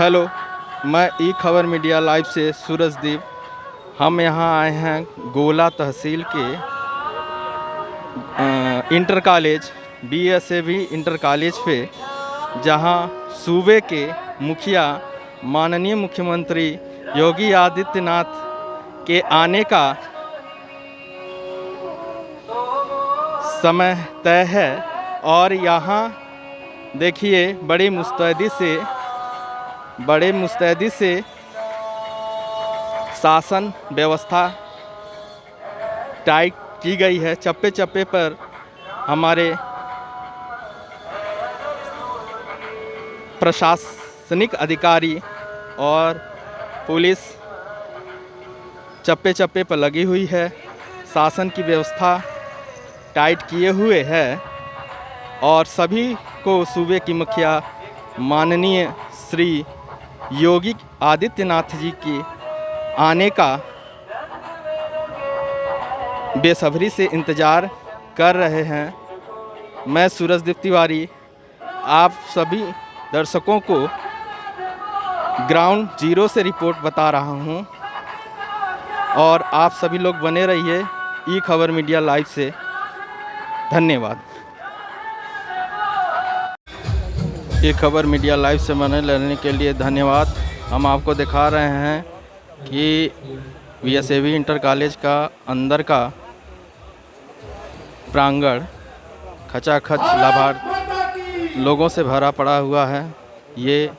Hello, मैं ई खबर media live से सूरजदीप। हम यहाँ आए हैं गोला तहसील के inter college BSAV inter college पे, जहाँ सूबे के मुखिया माननीय मुख्यमंत्री योगी आदित्यनाथ के आने का समय तय है। और यहाँ देखिए बड़े मुस्तैदी से शासन व्यवस्था टाइट की गई है। चप्पे चप्पे पर हमारे प्रशासनिक अधिकारी और पुलिस चप्पे चप्पे पर लगी हुई है। शासन की व्यवस्था टाइट किए हुए है और सभी को सूबे की मुखिया माननीय श्री योगी आदित्यनाथ जी के आने का बेसब्री से इंतज़ार कर रहे हैं। मैं सूरजदीप तिवारी आप सभी दर्शकों को ग्राउंड जीरो से रिपोर्ट बता रहा हूं और आप सभी लोग बने रहिए ई खबर मीडिया लाइव से। धन्यवाद। ई खबर मीडिया लाइव से बने रहने के लिए धन्यवाद। हम आपको दिखा रहे हैं कि BSAV इंटर कॉलेज का अंदर का प्रांगण खचाखच लाभार्थ लोगों से भरा पड़ा हुआ है। ये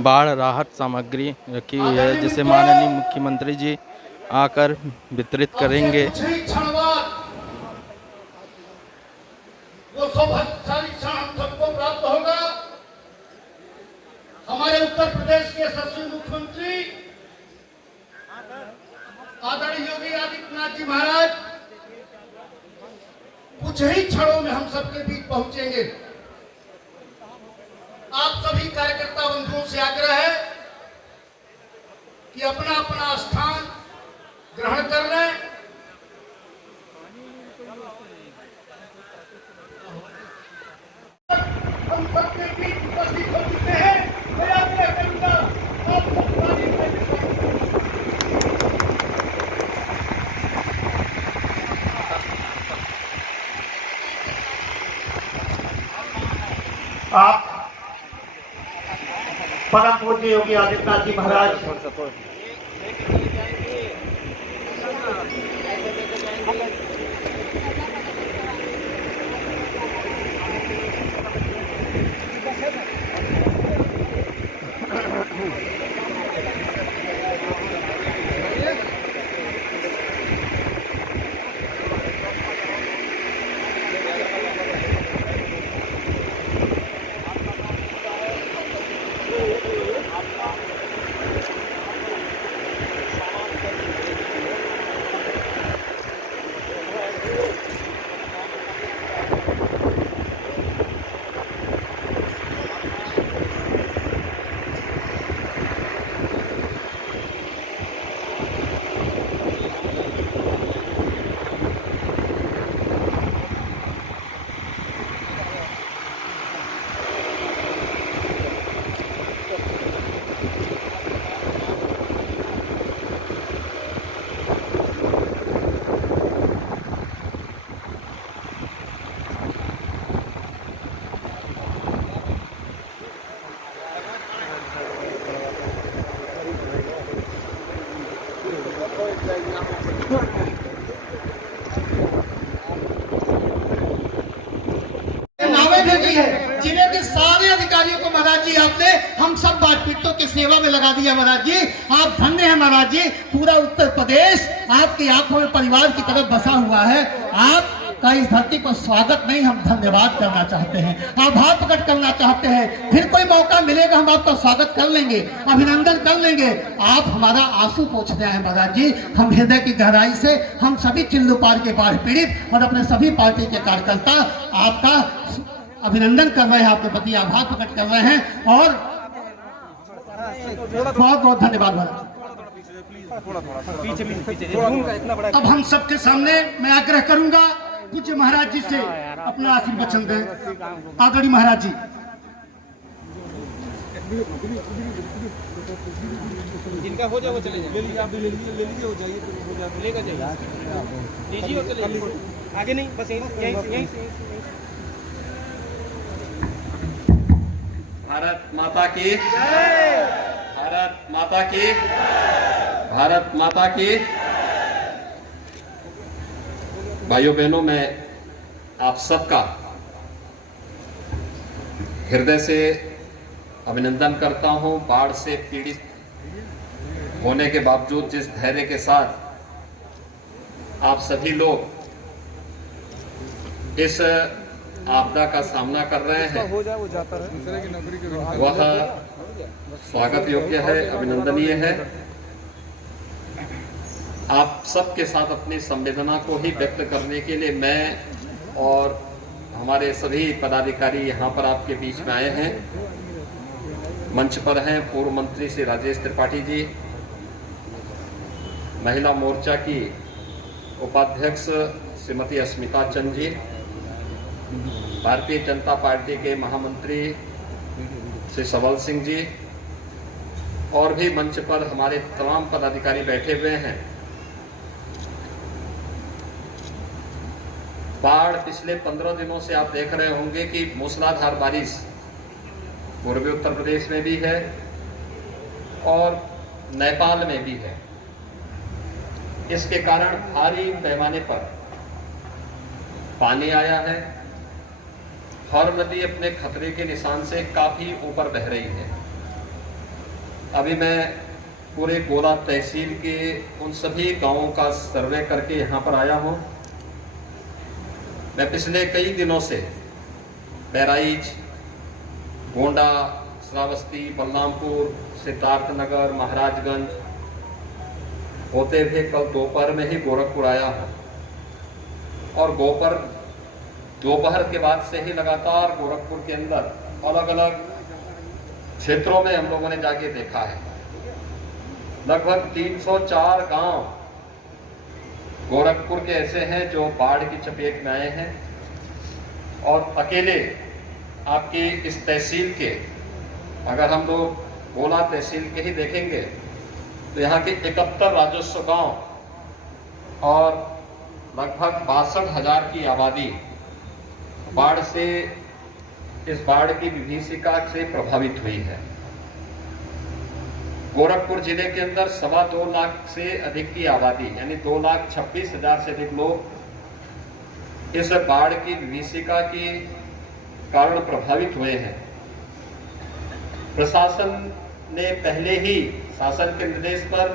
बाढ़ राहत सामग्री रखी हुई है जिसे माननीय मुख्यमंत्री जी आकर वितरित करेंगे। वो सौभाग्यशाली क्षण हम सबको प्राप्त होगा। हमारे उत्तर प्रदेश के यशस्वी मुख्यमंत्री आदरणीय योगी आदित्यनाथ जी महाराज कुछ ही क्षणों में हम सबके बीच पहुंचेंगे। आप सभी कार्यकर्ता बंधुओं से आग्रह है कि अपना अपना स्थान ग्रहण कर लें। हम सबके बीच उपस्थित हो चुके हैं। मैं आग्रह करूंगा आप सबकी आप परम पूज्य योगी आदित्यनाथ जी महाराज जिले के सारे अधिकारियों को महाराज जी आपने हम सब बातचीतों की सेवा में लगा दिया। महाराज जी आप धन्य हैं। महाराज जी पूरा उत्तर प्रदेश आपकी आंखों में परिवार की तरफ बसा हुआ है। आपका इस धरती पर स्वागत नहीं, हम धन्यवाद करना चाहते हैं, आभार प्रकट करना चाहते हैं। फिर कोई मौका मिलेगा हम आपका स्वागत कर लेंगे, अभिनंदन कर लेंगे। आप हमारा आंसू पोंछ रहे हैं महाराज जी। हम हृदय की गहराई से हम सभी चिल्लूपार के बाढ़ पीड़ित और अपने सभी पार्टी के कार्यकर्ता आपका अभिनंदन कर रहे हैं, आपके प्रति आभार प्रकट कर रहे हैं और बहुत बहुत धन्यवाद। अब हम सबके सामने मैं आग्रह करूंगा पूज्य महाराज जी से अपना आशीर्वचन दें। आदरणीय महाराज जी। जिनका हो जाए वो चले जाए, ले लीजिए आप भी ले लीजिए हो जाइए, तो हो जाए लेकर जाइए, लीजिए और चले जाइए, आगे नहीं, बस यहीं से। भारत माता की जय, भारत माता की, भारत माता की। भाइयों बहनों, मैं आप सबका हृदय से अभिनंदन करता हूं। बाढ़ से पीड़ित होने के बावजूद जिस धैर्य के साथ आप सभी लोग इस आपदा का सामना कर रहे हैं, वह स्वागत योग्य है, अभिनंदनीय है। आप सबके साथ अपनी संवेदना को ही व्यक्त करने के लिए मैं और हमारे सभी पदाधिकारी यहाँ पर आपके बीच में आए हैं। मंच पर हैं पूर्व मंत्री श्री राजेश त्रिपाठी जी, महिला मोर्चा की उपाध्यक्ष श्रीमती अस्मिता चंद जी, भारतीय जनता पार्टी के महामंत्री श्री सबल सिंह जी, और भी मंच पर हमारे तमाम पदाधिकारी बैठे हुए हैं। बाढ़ पिछले 15 दिनों से आप देख रहे होंगे कि मूसलाधार बारिश पूर्वी उत्तर प्रदेश में भी है और नेपाल में भी है। इसके कारण भारी पैमाने पर पानी आया है। हर नदी अपने खतरे के निशान से काफी ऊपर बह रही है। अभी मैं पूरे गोला तहसील के उन सभी गांवों का सर्वे करके यहाँ पर आया हूँ। मैं पिछले कई दिनों से बहराइच, गोंडा, श्रावस्ती, बलरामपुर, सिद्धार्थनगर, महाराजगंज होते हुए कल दोपहर में ही गोरखपुर आया हूँ और दोपहर के बाद से ही लगातार गोरखपुर के अंदर अलग अलग क्षेत्रों में हम लोगों ने जाके देखा है। लगभग 304 गांव गोरखपुर के ऐसे हैं जो बाढ़ की चपेट में आए हैं और अकेले आपकी इस तहसील के, अगर हम लोग गोला तहसील के ही देखेंगे तो यहाँ के 71 राजस्व गांव और लगभग 62,000 की आबादी बाढ़ से, इस बाढ़ की विभीषिका से प्रभावित हुई है। गोरखपुर जिले के अंदर 2.25 लाख से अधिक की आबादी, यानी 2,26,000 से अधिक लोग इस बाढ़ की विभीषिका के कारण प्रभावित हुए हैं। प्रशासन ने पहले ही शासन के निर्देश पर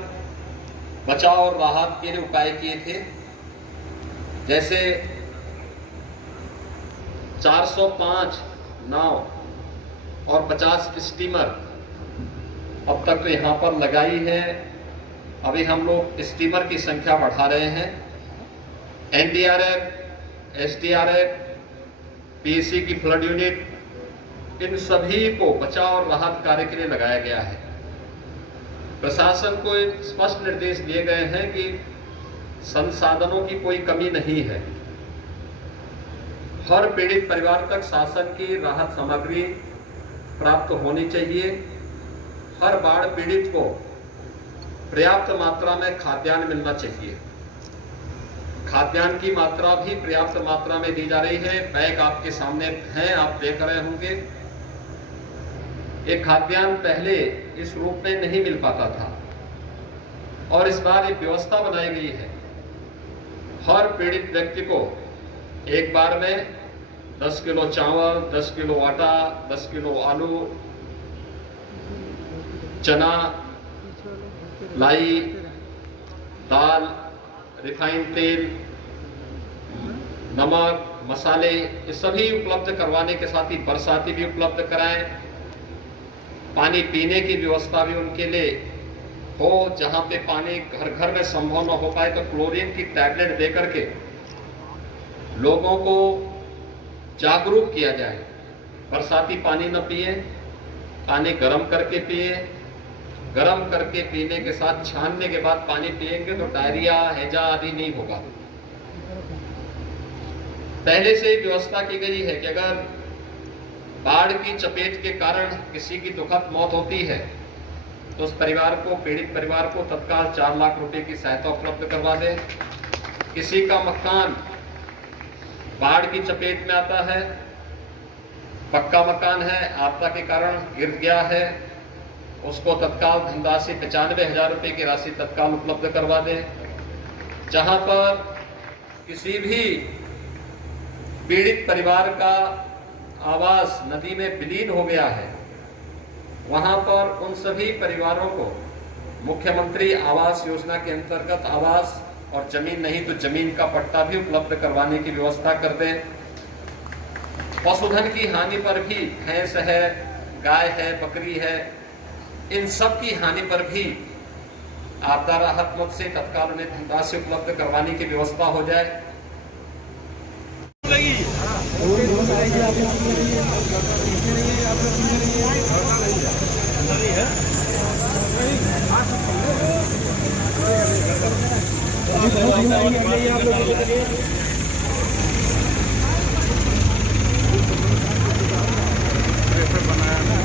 बचाव और राहत के लिए उपाय किए थे। जैसे 405 नाव और 50 स्टीमर अब तक तो यहाँ पर लगाई है। अभी हम लोग स्टीमर की संख्या बढ़ा रहे हैं। एनडीआरएफ, एसडीआरएफ, पीएसी की फ्लड यूनिट, इन सभी को बचाव और राहत कार्य के लिए लगाया गया है। प्रशासन को स्पष्ट निर्देश दिए गए हैं कि संसाधनों की कोई कमी नहीं है। हर पीड़ित परिवार तक शासन की राहत सामग्री प्राप्त होनी चाहिए। हर बाढ़ पीड़ित को पर्याप्त मात्रा में खाद्यान्न मिलना चाहिए। खाद्यान्न की मात्रा भी पर्याप्त मात्रा में दी जा रही है। बैग आपके सामने हैं, आप देख रहे होंगे। ये खाद्यान्न पहले इस रूप में नहीं मिल पाता था और इस बार एक व्यवस्था बनाई गई है। हर पीड़ित व्यक्ति को एक बार में 10 किलो चावल, 10 किलो आटा, 10 किलो आलू, चना, लाई, दाल, रिफाइंड तेल, नमक, मसाले, ये सभी उपलब्ध करवाने के साथ ही बरसाती भी उपलब्ध कराएं। पानी पीने की व्यवस्था भी उनके लिए हो। जहां पे पानी घर घर में संभव न हो पाए तो क्लोरीन की टैबलेट दे करके लोगों को जागरूक किया जाए। बरसाती पानी न पिए, पानी गर्म करके पिए। गर्म करके पीने के साथ छानने के बाद पानी पिएंगे तो डायरिया, हैजा आदि नहीं होगा। पहले से ही व्यवस्था की गई है कि अगर बाढ़ की चपेट के कारण किसी की दुखद मौत होती है तो उस परिवार को, पीड़ित परिवार को तत्काल 4 लाख रुपए की सहायता उपलब्ध करवा दें। किसी का मकान बाढ़ की चपेट में आता है, पक्का मकान है, आपदा के कारण गिर गया है, उसको तत्काल धनराशि 95,000 रुपए की राशि तत्काल उपलब्ध करवा दें। जहां पर किसी भी पीड़ित परिवार का आवास नदी में विलीन हो गया है, वहां पर उन सभी परिवारों को मुख्यमंत्री आवास योजना के अंतर्गत आवास और जमीन नहीं तो जमीन का पट्टा भी उपलब्ध करवाने की व्यवस्था कर दें। पशुधन की हानि पर भी, भैंस है, गाय है, बकरी है, इन सब की हानि पर भी आपदा राहत मद से तत्काल उन्हें धनराशि उपलब्ध करवाने की व्यवस्था हो जाए। बनाया ना